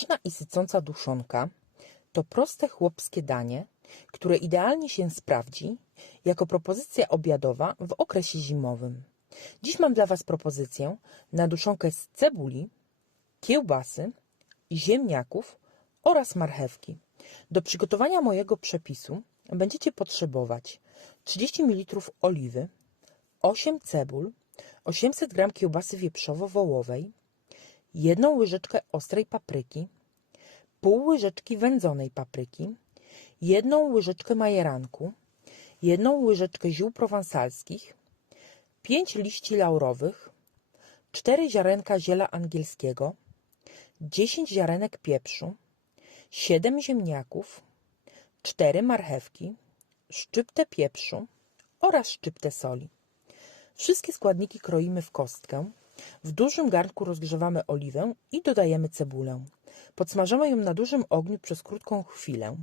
Pyszna i sycąca duszonka to proste chłopskie danie, które idealnie się sprawdzi jako propozycja obiadowa w okresie zimowym. Dziś mam dla Was propozycję na duszonkę z cebuli, kiełbasy, ziemniaków oraz marchewki. Do przygotowania mojego przepisu będziecie potrzebować 30 ml oliwy, 8 cebul, 800 g kiełbasy wieprzowo-wołowej, jedną łyżeczkę ostrej papryki, pół łyżeczki wędzonej papryki, jedną łyżeczkę majeranku, jedną łyżeczkę ziół prowansalskich, 5 liści laurowych, 4 ziarenka ziela angielskiego, 10 ziarenek pieprzu, 7 ziemniaków, 4 marchewki, szczyptę pieprzu oraz szczyptę soli. Wszystkie składniki kroimy w kostkę. W dużym garnku rozgrzewamy oliwę i dodajemy cebulę. Podsmażamy ją na dużym ogniu przez krótką chwilę.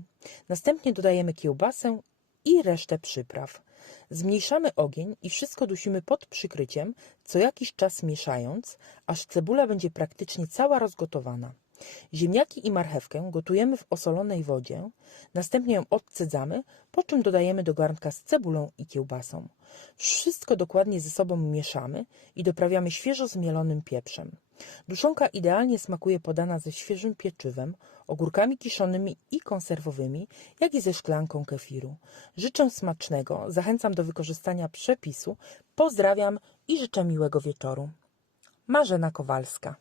Następnie dodajemy kiełbasę i resztę przypraw. Zmniejszamy ogień i wszystko dusimy pod przykryciem, co jakiś czas mieszając, aż cebula będzie praktycznie cała rozgotowana. Ziemniaki i marchewkę gotujemy w osolonej wodzie, następnie ją odcedzamy, po czym dodajemy do garnka z cebulą i kiełbasą. Wszystko dokładnie ze sobą mieszamy i doprawiamy świeżo zmielonym pieprzem. Duszonka idealnie smakuje podana ze świeżym pieczywem, ogórkami kiszonymi i konserwowymi, jak i ze szklanką kefiru. Życzę smacznego, zachęcam do wykorzystania przepisu, pozdrawiam i życzę miłego wieczoru. Marzena Kowalska